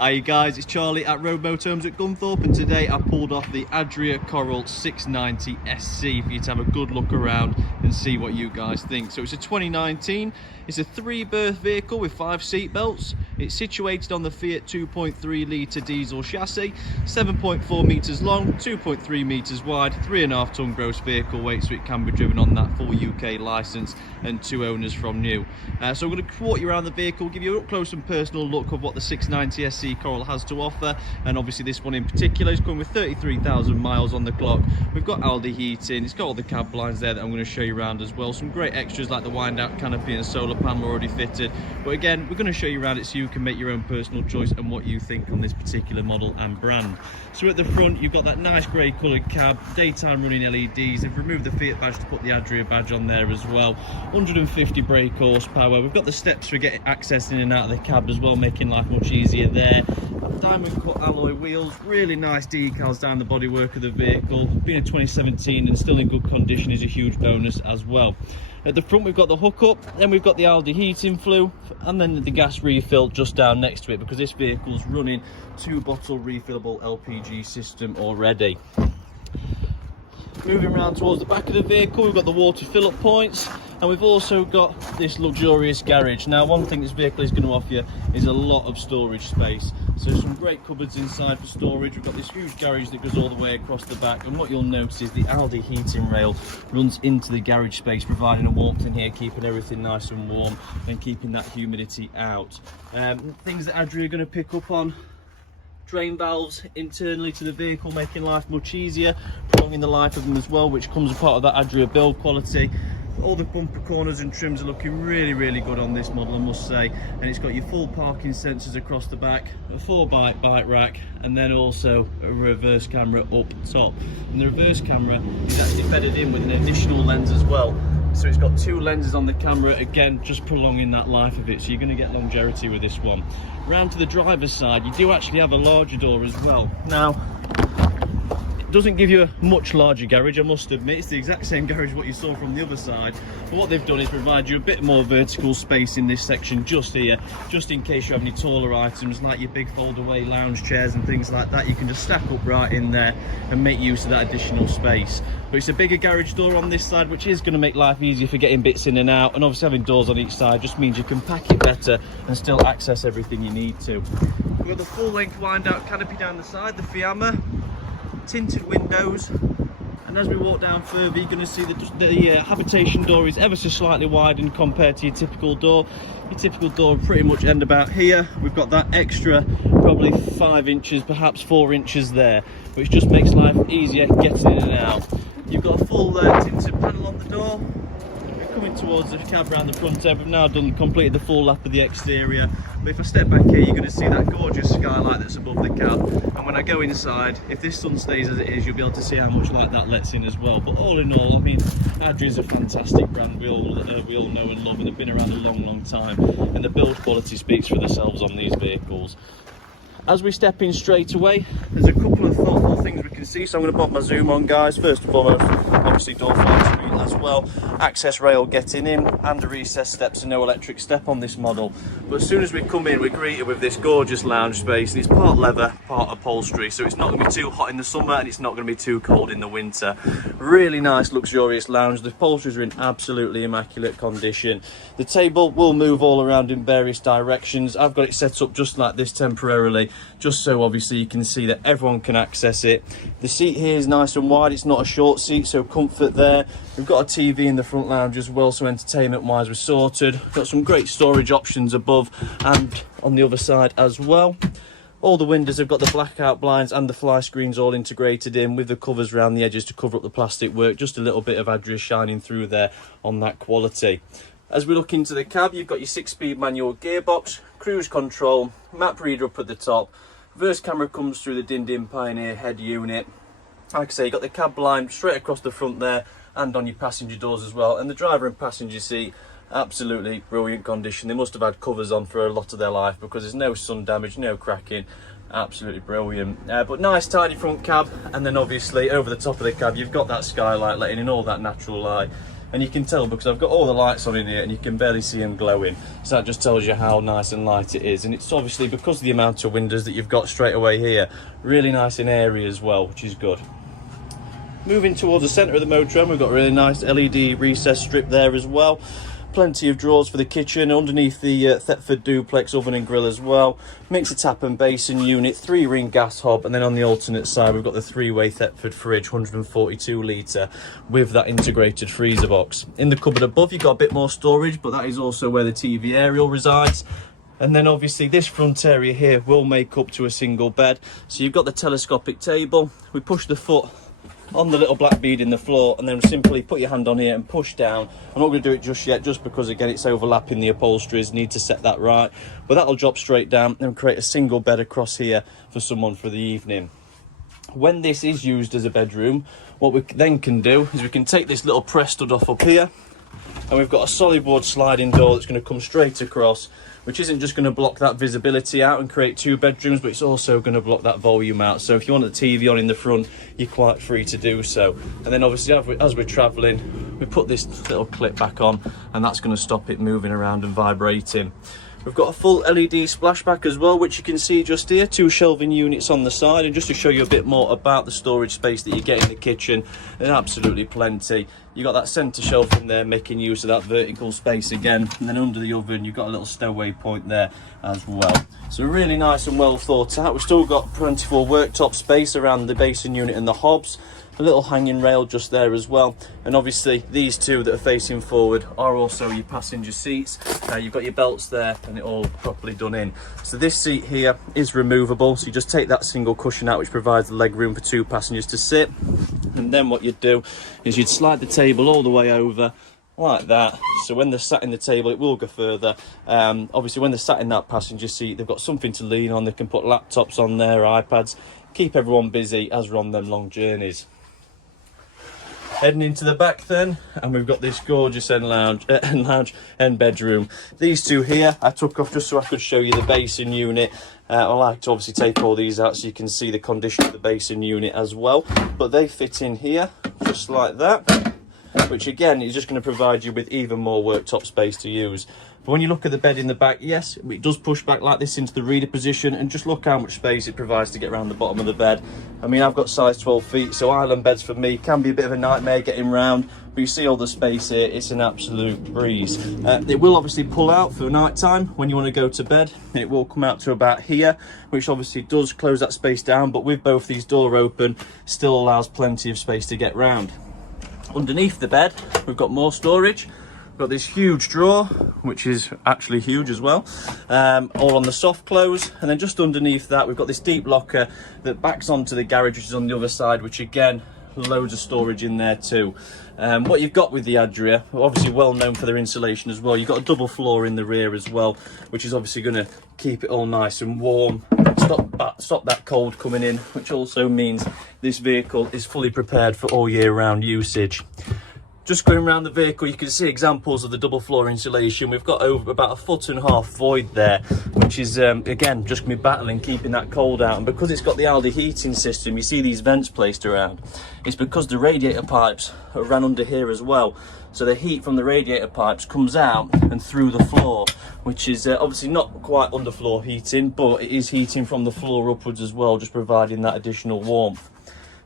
Hi guys, it's Charlie at Rove Motorhomes at Gunthorpe, and today I pulled off the Adria Coral 690 SC for you to have a good look around and see what you guys think. So it's a 2019, it's a 3-berth vehicle with 5 seat belts. It's situated on the Fiat 2.3 litre diesel chassis, 7.4 metres long, 2.3 metres wide, 3.5 tonne gross vehicle weight, so it can be driven on that full UK licence and 2 owners from new. So I'm going to walk you around the vehicle, give you an up close and personal look of what the 690 SC Coral has to offer, and obviously this one in particular is coming with 33,000 miles on the clock. We've got Alde heating, it's got all the cab blinds there that I'm going to show you around as well. Some great extras like the wind out canopy and solar panel already fitted, but again we're going to show you around it so you can make your own personal choice and what you think on this particular model and brand. So at the front you've got that nice grey coloured cab, daytime running LEDs. They've removed the Fiat badge to put the Adria badge on there as well. 150 brake horsepower. We've got the steps for getting access in and out of the cab as well, making life much easier there. Diamond cut alloy wheels, really nice decals down the bodywork of the vehicle. Being a 2017 and still in good condition is a huge bonus as well. At the front we've got the hookup, then we've got the Alde heating flue, and then the gas refill just down next to it, because this vehicle's running 2-bottle refillable LPG system already. Moving around towards the back of the vehicle, we've got the water fill-up points, and we've also got this luxurious garage. Now, one thing this vehicle is going to offer you is a lot of storage space. So some great cupboards inside for storage. We've got this huge garage that goes all the way across the back, and what you'll notice is the Alde heating rail runs into the garage space, providing a warmth in here, keeping everything nice and warm and keeping that humidity out. Things that Adria are going to pick up on: drain valves internally to the vehicle, making life much easier, prolonging the life of them as well, which comes a part of that Adria build quality. All the bumper corners and trims are looking really good on this model, I must say. And it's got your full parking sensors across the back, a 4x bike rack, and then also a reverse camera up top. And the reverse camera is actually bedded in with an additional lens as well. So it's got 2 lenses on the camera, again just prolonging that life of it, so you're going to get longevity with this one. Round to the driver's side, you do actually have a larger door as well. Now, it doesn't give you a much larger garage, I must admit. It's the exact same garage what you saw from the other side, but what they've done is provide you a bit more vertical space in this section just here, just in case you have any taller items like your big fold-away lounge chairs and things like that. You can just stack up right in there and make use of that additional space. But it's a bigger garage door on this side, which is going to make life easier for getting bits in and out, and obviously having doors on each side just means you can pack it better and still access everything you need to. We've got the full-length wind-out canopy down the side, the Fiamma, tinted windows, and as we walk down further you're going to see the habitation door is ever so slightly widened compared to your typical door. Your typical door would pretty much end about here. We've got that extra probably 5 inches, perhaps 4 inches there, which just makes life easier getting in and out. You've got a full tinted panel on the door. We're coming towards the cab around the front end. We've now completed the full lap of the exterior, but if I step back here you're going to see that gorgeous skylight that's above the cab, and when I go inside, if this sun stays as it is, you'll be able to see how much light that lets in as well. But all in all, I mean, Adria is a fantastic brand we all know and love, and they've been around a long time, and the build quality speaks for themselves on these vehicles. As we step in straight away, there's a couple of thoughtful things we can see, so I'm going to pop my zoom on, guys. First and foremost, obviously door fire screen as well, access rail getting in, and a recessed steps and no electric step on this model. But as soon as we come in, we're greeted with this gorgeous lounge space, and it's part leather, part upholstery, so it's not going to be too hot in the summer and it's not going to be too cold in the winter. Really nice luxurious lounge. The upholsteries are in absolutely immaculate condition. The table will move all around in various directions. I've got it set up just like this temporarily, just so obviously you can see that everyone can access it. The seat here is nice and wide, it's not a short seat, so comfort there. We've got a TV in the front lounge as well, so entertainment wise we're sorted. Got some great storage options above and on the other side as well. All the windows have got the blackout blinds and the fly screens all integrated in, with the covers around the edges to cover up the plastic work. Just a little bit of Adria shining through there on that quality. As we look into the cab, you've got your 6-speed manual gearbox, cruise control, map reader up at the top, reverse camera comes through the Din Pioneer head unit. Like I say, you've got the cab blind straight across the front there and on your passenger doors as well, and the driver and passenger seat, absolutely brilliant condition. They must have had covers on for a lot of their life because there's no sun damage, no cracking. Absolutely brilliant. But nice tidy front cab, and then obviously over the top of the cab you've got that skylight letting in all that natural light. And you can tell because I've got all the lights on in here and you can barely see them glowing. So that just tells you how nice and light it is. And it's obviously because of the amount of windows that you've got straight away here, really nice and airy as well, which is good. Moving towards the centre of the motorhome, we've got a really nice LED recess strip there as well. Plenty of drawers for the kitchen, underneath the Thetford duplex oven and grill as well. Mixer tap and basin unit, 3-ring gas hob, and then on the alternate side we've got the 3-way Thetford fridge, 142 litre, with that integrated freezer box. In the cupboard above you've got a bit more storage, but that is also where the TV aerial resides. And then obviously this front area here will make up to a single bed. So you've got the telescopic table, we push the foot on the little black bead in the floor and then simply put your hand on here and push down. I'm not going to do it just yet, just because again it's overlapping the upholsteries, need to set that right, but that'll drop straight down and create a single bed across here for someone for the evening. When this is used as a bedroom, what we then can do is we can take this little press stud off up here, and we've got a solid wood sliding door that's going to come straight across, which isn't just going to block that visibility out and create 2 bedrooms, but it's also going to block that volume out. So if you want the TV on in the front, you're quite free to do so. And then obviously as we're travelling, we put this little clip back on, and that's going to stop it moving around and vibrating. We've got a full LED splashback as well, which you can see just here, 2 shelving units on the side. And just to show you a bit more about the storage space that you get in the kitchen, and absolutely plenty. You got that centre shelf in there, making use of that vertical space again, and then under the oven you've got a little stowaway point there as well. So really nice and well thought out. We've still got plentiful worktop space around the basin unit and the hobs. A little hanging rail just there as well, and obviously these 2 that are facing forward are also your passenger seats. You've got your belts there and it all properly done in. So this seat here is removable, so you just take that single cushion out, which provides the leg room for 2 passengers to sit. And then what you'd do is you'd slide the table all the way over like that, so when they're sat in the table it will go further. Obviously when they're sat in that passenger seat they've got something to lean on, they can put laptops on there, iPads, keep everyone busy as we're on them long journeys. Heading into the back then, and we've got this gorgeous end bedroom. These 2 here I took off just so I could show you the basin unit. I like to obviously take all these out so you can see the condition of the basin unit as well, but they fit in here just like that, which again is just going to provide you with even more worktop space to use. But when you look at the bed in the back, yes, it does push back like this into the reader position, and just look how much space it provides to get around the bottom of the bed. I mean, I've got size 12 feet, so island beds for me can be a bit of a nightmare getting round, but you see all the space here, it's an absolute breeze. It will obviously pull out for night time when you want to go to bed, and it will come out to about here, which obviously does close that space down, but with both these doors open, still allows plenty of space to get round. Underneath the bed, we've got more storage. Got this huge drawer, which is actually huge as well, all on the soft close, and then just underneath that we've got this deep locker that backs onto the garage, which is on the other side, which again loads of storage in there too. What you've got with the Adria, obviously well known for their insulation as well, you've got a double floor in the rear as well, which is obviously going to keep it all nice and warm, stop that cold coming in, which also means this vehicle is fully prepared for all year round usage. Just going around the vehicle, you can see examples of the double floor insulation. We've got over about 1.5 foot void there, which is again just going to be battling keeping that cold out. And because it's got the Alde heating system, you see these vents placed around. It's because the radiator pipes are ran under here as well, so the heat from the radiator pipes comes out and through the floor, which is obviously not quite underfloor heating, but it is heating from the floor upwards as well, just providing that additional warmth.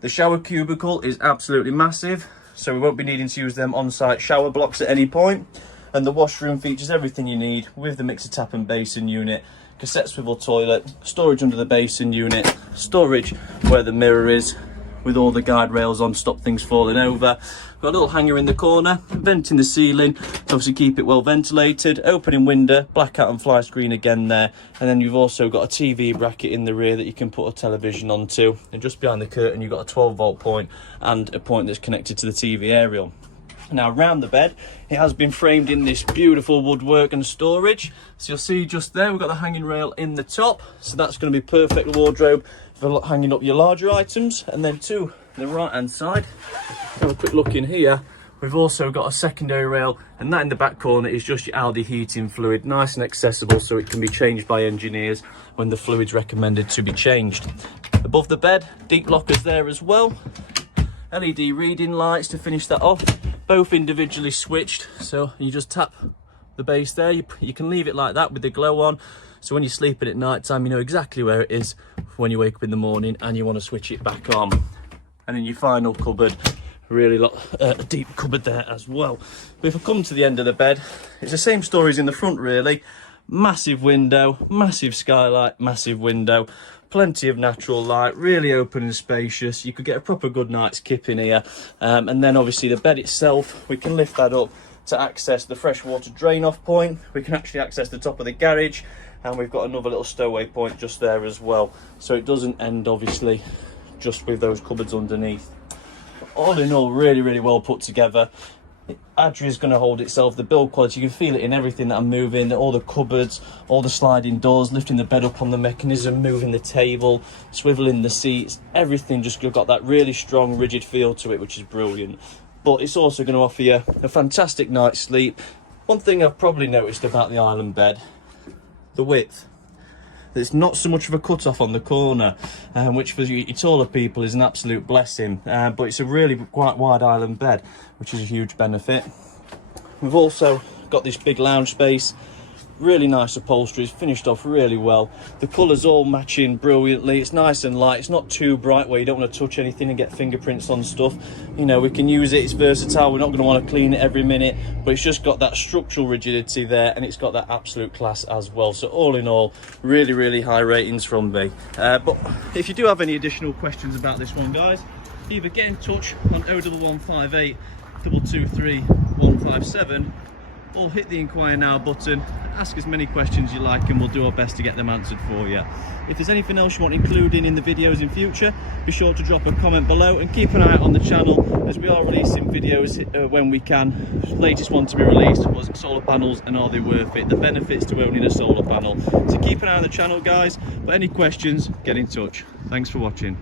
The shower cubicle is absolutely massive, so we won't be needing to use them on-site shower blocks at any point. And the washroom features everything you need with the mixer tap and basin unit, cassette swivel toilet, storage under the basin unit, storage where the mirror is with all the guide rails on to stop things falling over. Got a little hanger in the corner, vent in the ceiling to obviously keep it well ventilated, opening window, blackout and fly screen again there, and then you've also got a TV bracket in the rear that you can put a television onto, and just behind the curtain you've got a 12 volt point and a point that's connected to the TV aerial. Now around the bed it has been framed in this beautiful woodwork and storage, so you'll see just there we've got the hanging rail in the top, so that's going to be perfect wardrobe for hanging up your larger items. And then to the right hand side, have a quick look in here, we've also got a secondary rail, and that in the back corner is just your Alde heating fluid, nice and accessible, so it can be changed by engineers when the fluid's recommended to be changed. Above the bed, deep lockers there as well. LED reading lights to finish that off, both individually switched, so you just tap the base there. You can leave it like that with the glow on, so when you're sleeping at night time you know exactly where it is when you wake up in the morning and you want to switch it back on. And in your final cupboard, really a deep cupboard there as well. But if I come to the end of the bed, it's the same story as in the front really. Massive window, massive skylight, massive window, plenty of natural light, really open and spacious. You could get a proper good night's kip in here. And then obviously the bed itself, we can lift that up to access the freshwater drain off point. We can actually access the top of the garage, and we've got another little stowaway point just there as well. So it doesn't end obviously just with those cupboards underneath. All in all, really well put together. Adria is going to hold itself. The build quality, you can feel it in everything that I'm moving, all the cupboards, all the sliding doors, lifting the bed up on the mechanism, moving the table, swiveling the seats, everything just got that really strong rigid feel to it, which is brilliant. But it's also going to offer you a fantastic night's sleep. One thing I've probably noticed about the island bed, the width. There's not so much of a cut off on the corner, which for you taller people is an absolute blessing, but it's a really quite wide island bed, which is a huge benefit. We've also got this big lounge space, really nice upholstery, it's finished off really well. The colours all matching brilliantly, it's nice and light, it's not too bright where you don't want to touch anything and get fingerprints on stuff. You know, we can use it, it's versatile, we're not going to want to clean it every minute, but it's just got that structural rigidity there, and it's got that absolute class as well. So all in all, really high ratings from me. But if you do have any additional questions about this one, guys, either get in touch on 01158 223 157, or hit the inquire now button, ask as many questions you like, and we'll do our best to get them answered for you. If there's anything else you want including in the videos in future, be sure to drop a comment below and keep an eye out on the channel, as we are releasing videos when we can. The latest one to be released was solar panels and are they worth it, the benefits to owning a solar panel. So keep an eye on the channel, guys, but any questions, get in touch. Thanks for watching.